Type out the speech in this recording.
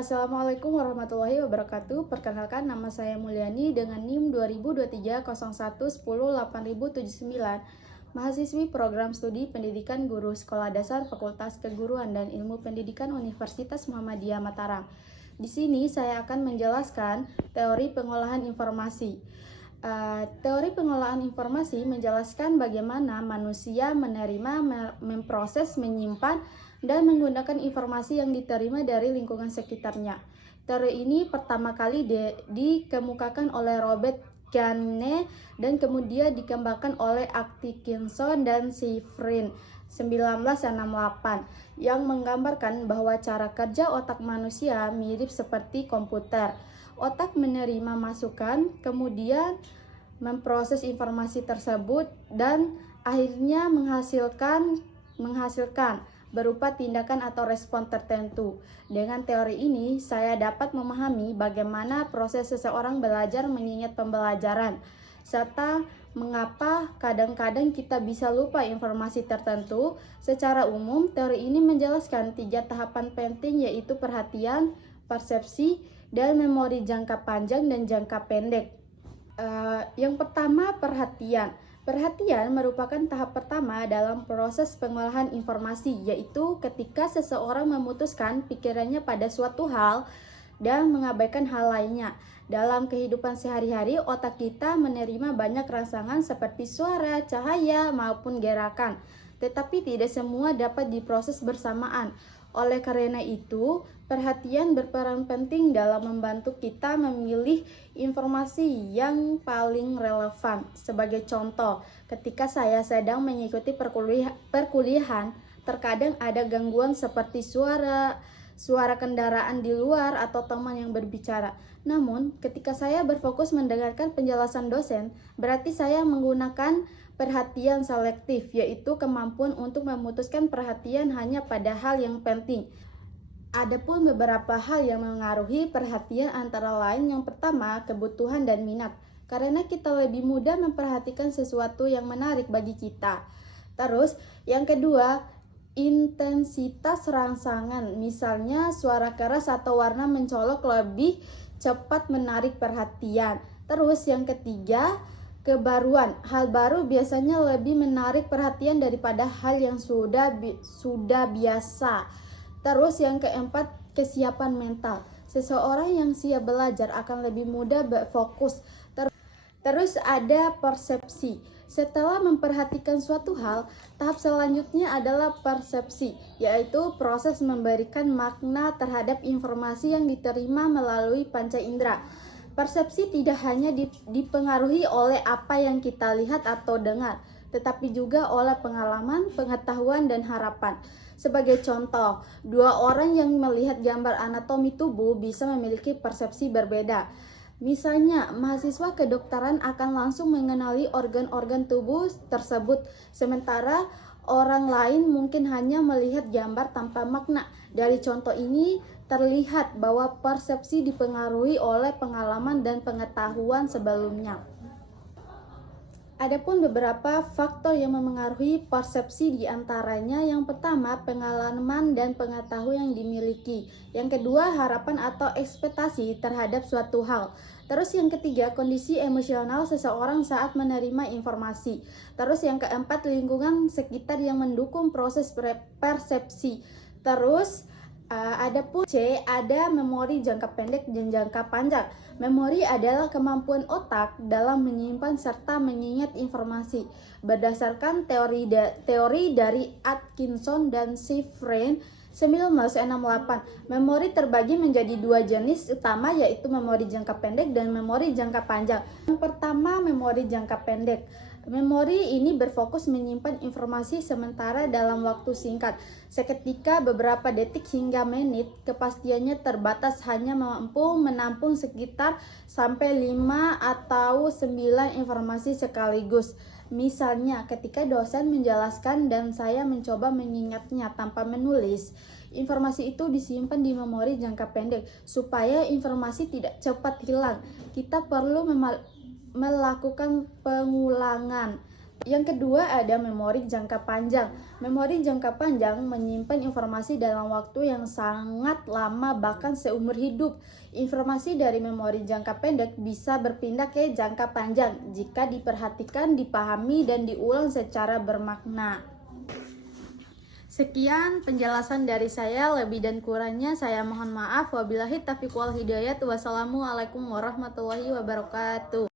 Assalamualaikum warahmatullahi wabarakatuh. Perkenalkan, nama saya Mulyani dengan NIM 202301108079, mahasiswi program studi Pendidikan Guru Sekolah Dasar Fakultas Keguruan dan Ilmu Pendidikan Universitas Muhammadiyah Mataram. Di sini saya akan menjelaskan teori pengolahan informasi. Teori pengolahan informasi menjelaskan bagaimana manusia menerima, memproses, menyimpan, dan menggunakan informasi yang diterima dari lingkungan sekitarnya. Teori ini pertama kali dikemukakan oleh Robert Kahneman dan kemudian dikembangkan oleh Atkinson dan Shiffrin 1968 yang menggambarkan bahwa cara kerja otak manusia mirip seperti komputer. Otak menerima masukan, kemudian memproses informasi tersebut dan akhirnya menghasilkan berupa tindakan atau respon tertentu. Dengan teori ini, saya dapat memahami bagaimana proses seseorang belajar mengingat pembelajaran, serta mengapa kadang-kadang kita bisa lupa informasi tertentu. Secara umum, teori ini menjelaskan 3 tahapan penting, yaitu perhatian, persepsi, dan memori jangka panjang dan jangka pendek. Yang pertama, perhatian. Perhatian merupakan tahap pertama dalam proses pengolahan informasi, yaitu ketika seseorang memutuskan pikirannya pada suatu hal dan mengabaikan hal lainnya. Dalam kehidupan sehari-hari, otak kita menerima banyak rangsangan seperti suara, cahaya, maupun gerakan, tetapi tidak semua dapat diproses bersamaan. Oleh karena itu, perhatian berperan penting dalam membantu kita memilih informasi yang paling relevan. Sebagai contoh, ketika saya sedang mengikuti perkuliahan, terkadang ada gangguan seperti suara kendaraan di luar atau teman yang berbicara. Namun, ketika saya berfokus mendengarkan penjelasan dosen, berarti saya menggunakan perhatian selektif, yaitu kemampuan untuk memutuskan perhatian hanya pada hal yang penting. Adapun beberapa hal yang mengaruhi perhatian antara lain, yang pertama, kebutuhan dan minat, karena kita lebih mudah memperhatikan sesuatu yang menarik bagi kita. Terus, yang kedua, intensitas rangsangan, misalnya suara keras atau warna mencolok lebih cepat menarik perhatian. Terus, yang ketiga, kebaruan. Hal baru biasanya lebih menarik perhatian daripada hal yang sudah biasa. Terus yang keempat, kesiapan mental. Seseorang yang siap belajar akan lebih mudah berfokus. Terus ada persepsi. Setelah memperhatikan suatu hal, tahap selanjutnya adalah persepsi, yaitu proses memberikan makna terhadap informasi yang diterima melalui panca indera. Persepsi tidak hanya dipengaruhi oleh apa yang kita lihat atau dengar, tetapi juga oleh pengalaman, pengetahuan, dan harapan. Sebagai contoh, 2 orang yang melihat gambar anatomi tubuh bisa memiliki persepsi berbeda. Misalnya, mahasiswa kedokteran akan langsung mengenali organ-organ tubuh tersebut, sementara orang lain mungkin hanya melihat gambar tanpa makna. Dari contoh ini terlihat bahwa persepsi dipengaruhi oleh pengalaman dan pengetahuan sebelumnya. Adapun beberapa faktor yang memengaruhi persepsi, diantaranya yang pertama, pengalaman dan pengetahuan yang dimiliki. Yang kedua, harapan atau ekspektasi terhadap suatu hal. Terus yang ketiga, kondisi emosional seseorang saat menerima informasi. Terus yang keempat, lingkungan sekitar yang mendukung proses persepsi. Terus adapun C, ada memori jangka pendek dan jangka panjang. Memori adalah kemampuan otak dalam menyimpan serta mengingat informasi. Berdasarkan teori dari Atkinson dan Shiffrin 1968, memori terbagi menjadi 2 jenis utama, yaitu memori jangka pendek dan memori jangka panjang. Yang pertama, memori jangka pendek. Memori ini berfokus menyimpan informasi sementara dalam waktu singkat, seketika beberapa detik hingga menit. Kepastiannya terbatas, hanya mampu menampung sekitar sampai 5 atau 9 informasi sekaligus. Misalnya, ketika dosen menjelaskan dan saya mencoba mengingatnya tanpa menulis, informasi itu disimpan di memori jangka pendek. Supaya informasi tidak cepat hilang, kita perlu melakukan pengulangan. Yang kedua ada memori jangka panjang. Memori jangka panjang menyimpan informasi dalam waktu yang sangat lama, bahkan seumur hidup. Informasi dari memori jangka pendek bisa berpindah ke jangka panjang jika diperhatikan, dipahami, dan diulang secara bermakna. Sekian penjelasan dari saya, lebih dan kurangnya saya mohon maaf. Wabillahi taufiq wal hidayah. Wassalamualaikum warahmatullahi wabarakatuh.